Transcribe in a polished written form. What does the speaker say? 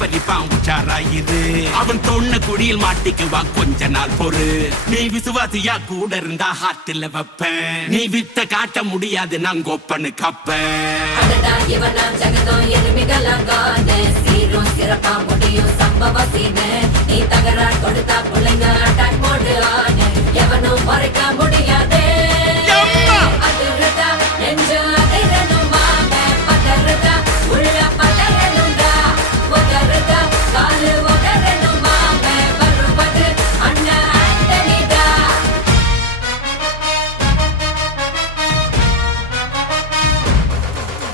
பறிப்பான் உச்சாராயிரு. அவன் தொன்ன குடியில் மாட்டிக்குவா கொஞ்ச நாள் பொறு. நீ விசுவாசியா கூட இருந்தா ஹார்ட்ல வைப்பேன். நீ வித்த காட்ட முடியாது நான் கொப்பனு கப்பேன். சீரும் சிறப்பா முடியும் சம்பவ சீனு. நீ தகராறு கொடுத்தா பிள்ளைங்க அட்டாக் போடு ஆனு. எவனும் மறைக்க முடியாது.